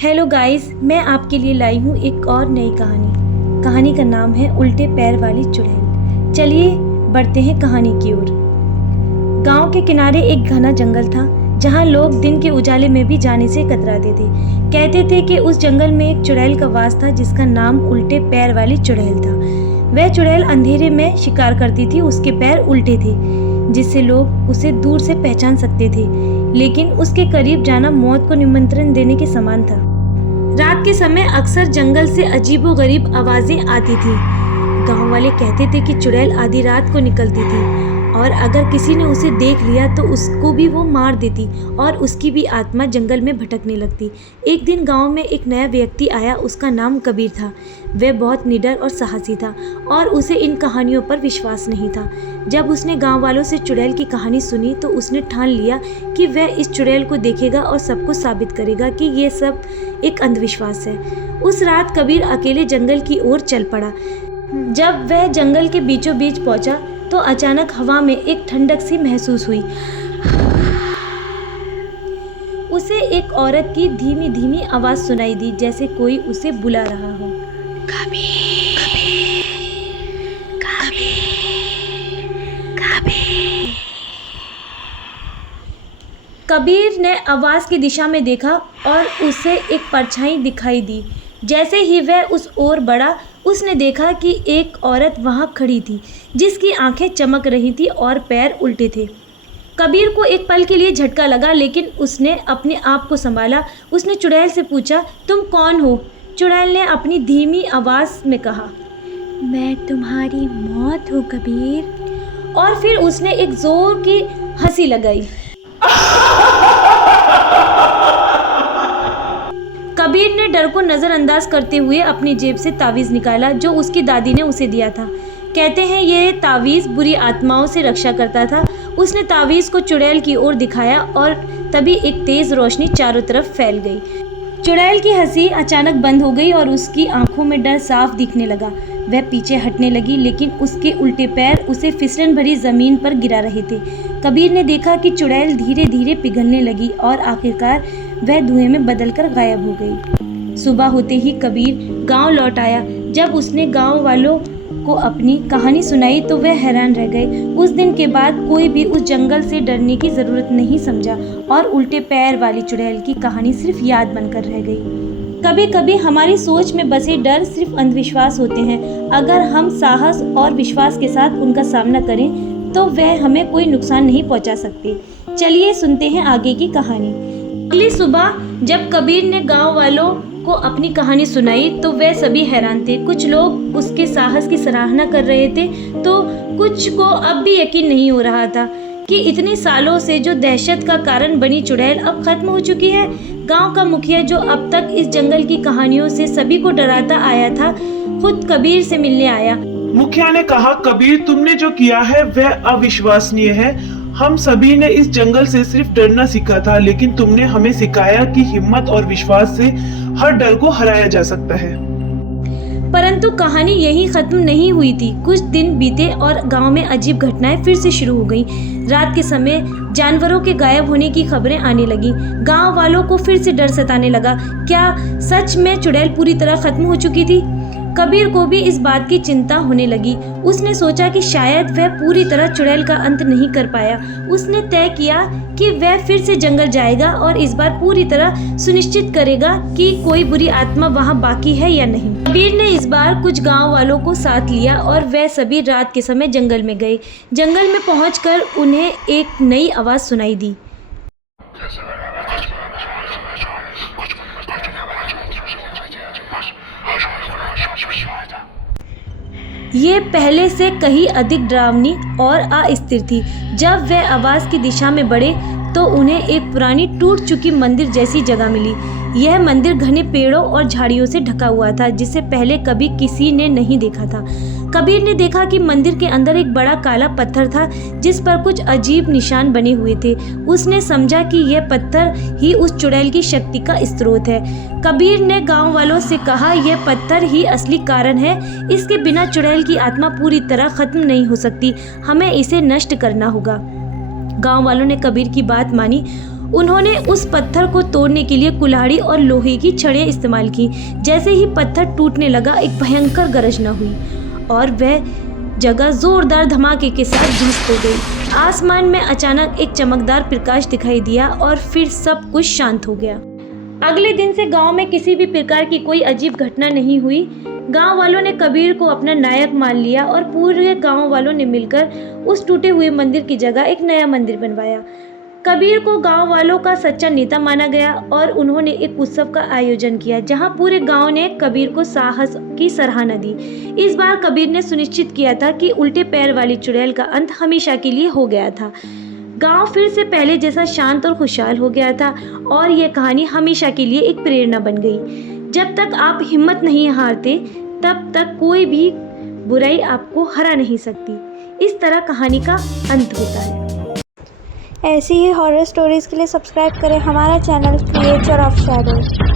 Hello guys, मैं आपके लिए लाई हूँ एक और नई कहानी का नाम है उल्टे पैर वाली चुड़ैल। चलिए बढ़ते हैं कहानी की ओर। गांव के किनारे एक घना जंगल था जहां लोग दिन के उजाले में भी जाने से कतराते थे। कहते थे कि उस जंगल में एक चुड़ैल का वास था जिसका नाम उल्टे पैर वाली चुड़ैल था। वह चुड़ैल अंधेरे में शिकार करती थी। उसके पैर उल्टे थे जिससे लोग उसे दूर से पहचान सकते थे, लेकिन उसके करीब जाना मौत को निमंत्रण देने के समान था। रात के समय अक्सर जंगल से अजीबोगरीब आवाजें आती थी। गांव वाले कहते थे कि चुड़ैल आधी रात को निकलती थी और अगर किसी ने उसे देख लिया तो उसको भी वो मार देती और उसकी भी आत्मा जंगल में भटकने लगती। एक दिन गांव में एक नया व्यक्ति आया। उसका नाम कबीर था। वह बहुत निडर और साहसी था और उसे इन कहानियों पर विश्वास नहीं था। जब उसने गांव वालों से चुड़ैल की कहानी सुनी तो उसने ठान लिया कि वह इस चुड़ैल को देखेगा और सबको साबित करेगा कि ये सब एक अंधविश्वास है। उस रात कबीर अकेले जंगल की ओर चल पड़ा। जब वह जंगल के बीचों बीच पहुंचा तो अचानक हवा में एक ठंडक सी महसूस हुई। उसे एक औरत की धीमी धीमी आवाज सुनाई दी, जैसे कोई उसे बुला रहा हो। कबीर, कबीर, कबीर, कबीर। कबीर ने आवाज की दिशा में देखा और उसे एक परछाई दिखाई दी। जैसे ही वह उस ओर बढ़ा, उसने देखा कि एक औरत वहां खड़ी थी जिसकी आंखें चमक रही थी और पैर उल्टे थे। कबीर को एक पल के लिए झटका लगा, लेकिन उसने अपने आप को संभाला। उसने चुड़ैल से पूछा, तुम कौन हो? चुड़ैल ने अपनी धीमी आवाज में कहा, मैं तुम्हारी मौत हूँ कबीर। और फिर उसने एक जोर की हंसी लगाई। कबीर ने डर को नजरअंदाज करते हुए अपनी जेब से तावीज निकाला जो उसकी दादी ने उसे दिया था। कहते हैं ये तावीज बुरी आत्माओं से रक्षा करता था। उसने तावीज को चुड़ैल की ओर दिखाया और तभी एक तेज रोशनी चारों तरफ फैल गई। चुड़ैल की हंसी अचानक बंद हो गई और उसकी आंखों में डर साफ दिखने लगा। वह पीछे हटने लगी, लेकिन उसके उल्टे पैर उसे फिसलन भरी जमीन पर गिरा रहे थे। कबीर ने देखा कि चुड़ैल धीरे धीरे पिघलने लगी और आखिरकार वह धुएं में बदलकर गायब हो गई। सुबह होते ही कबीर गांव लौट आया। जब उसने गांव वालों को अपनी कहानी सुनाई तो वह हैरान रह गए। उस दिन के बाद कोई भी उस जंगल से डरने की जरूरत नहीं समझा और उल्टे पैर वाली चुड़ैल की कहानी सिर्फ याद बनकर रह गई। कभी कभी हमारी सोच में बसे डर सिर्फ अंधविश्वास होते हैं। अगर हम साहस और विश्वास के साथ उनका सामना करें तो वह हमें कोई नुकसान नहीं पहुंचा सकते। चलिए सुनते हैं आगे की कहानी। अगली सुबह जब कबीर ने गांव वालों को अपनी कहानी सुनाई तो वे सभी हैरान थे। कुछ लोग उसके साहस की सराहना कर रहे थे तो कुछ को अब भी यकीन नहीं हो रहा था कि इतने सालों से जो दहशत का कारण बनी चुड़ैल अब खत्म हो चुकी है। गांव का मुखिया जो अब तक इस जंगल की कहानियों से सभी को डराता आया था, खुद कबीर से मिलने आया। मुखिया ने कहा, कबीर तुमने जो किया है वह अविश्वसनीय है। हम सभी ने इस जंगल से सिर्फ डरना सीखा था, लेकिन तुमने हमें सिखाया कि हिम्मत और विश्वास से हर डर को हराया जा सकता है। परंतु कहानी यहीं खत्म नहीं हुई थी। कुछ दिन बीते और गांव में अजीब घटनाएं फिर से शुरू हो गई। रात के समय जानवरों के गायब होने की खबरें आने लगी। गांव वालों को फिर से डर सताने लगा। क्या सच में चुड़ैल पूरी तरह खत्म हो चुकी थी? कबीर को भी इस बात की चिंता होने लगी। उसने सोचा कि शायद वह पूरी तरह चुड़ैल का अंत नहीं कर पाया। उसने तय किया कि वह फिर से जंगल जाएगा और इस बार पूरी तरह सुनिश्चित करेगा कि कोई बुरी आत्मा वहां बाकी है या नहीं। कबीर ने इस बार कुछ गांव वालों को साथ लिया और वह सभी रात के समय जंगल में गए। जंगल में पहुंचकर उन्हें एक नई आवाज सुनाई दी। ये पहले से कहीं अधिक डरावनी और अस्थिर थी। जब वे आवाज की दिशा में बढ़े तो उन्हें एक पुरानी टूट चुकी मंदिर जैसी जगह मिली। यह मंदिर घने पेड़ों और झाड़ियों से ढका हुआ था, जिसे पहले कभी किसी ने नहीं देखा था। कबीर ने देखा कि मंदिर के अंदर एक बड़ा काला पत्थर था जिस पर कुछ अजीब निशान बने हुए थे। उसने समझा कि यह पत्थर ही उस चुड़ैल की शक्ति का स्रोत है। कबीर ने गांव वालों से कहा, यह पत्थर ही असली कारण है। इसके बिना चुड़ैल की आत्मा पूरी तरह खत्म नहीं हो सकती। हमें इसे नष्ट करना होगा। गांव वालों ने कबीर की बात मानी उन्होंने उस पत्थर को तोड़ने के लिए कुल्हाड़ी और लोहे की छड़ें इस्तेमाल की। जैसे ही पत्थर टूटने लगा, एक भयंकर गर्जना हुई और वह जगह जोरदार धमाके के साथ ध्वस्त हो गई। आसमान में अचानक एक चमकदार प्रकाश दिखाई दिया और फिर सब कुछ शांत हो गया। अगले दिन से गांव में किसी भी प्रकार की कोई अजीब घटना नहीं हुई। गांव वालों ने कबीर को अपना नायक मान लिया और पूरे गांव वालों ने मिलकर उस टूटे हुए मंदिर की जगह एक नया मंदिर बनवाया। कबीर को गांव वालों का सच्चा नेता माना गया और उन्होंने एक उत्सव का आयोजन किया जहां पूरे गांव ने कबीर को साहस की सराहना दी। इस बार कबीर ने सुनिश्चित किया था कि उल्टे पैर वाली चुड़ैल का अंत हमेशा के लिए हो गया था। गांव फिर से पहले जैसा शांत और खुशहाल हो गया था और यह कहानी हमेशा के लिए एक प्रेरणा बन गई। जब तक आप हिम्मत नहीं हारते, तब तक कोई भी बुराई आपको हरा नहीं सकती। इस तरह कहानी का अंत होता है। ऐसी ही हॉरर स्टोरीज़ के लिए सब्सक्राइब करें हमारा चैनल क्रिएचर ऑफ शैडोज।